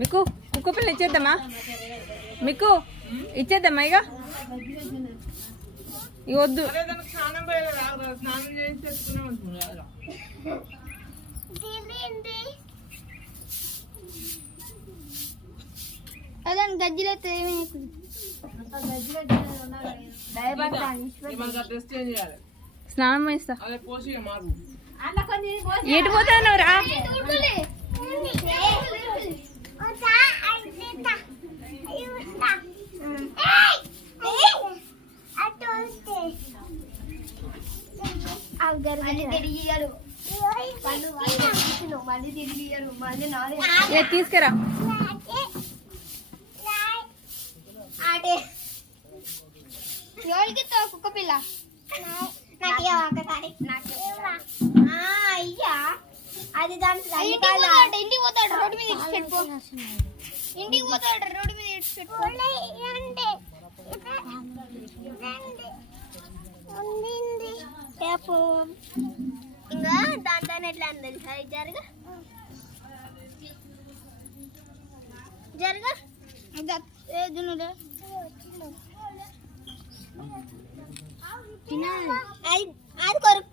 మీకు కుక్క పిల్ల ఇచ్చేద్దామా? మీకు ఇచ్చేద్దామా? ఇక వద్దు. గజ్జిలో స్నానం చేస్తా. ఎటు పోతావు రా? తీసుకురా. కుక్క పిల్ల అయ్యా అది దాని ఇంటికి పోతాడు రోడ్డు మీద ఇచ్చిపెట్టుకో. ఇంటికి పోతాడు రోడ్డు మీద ఇచ్చిపెట్టుకో. ఇంకా దాంతో ఎట్లా అని తెలుసా? జరగా జరగా అది కొరకు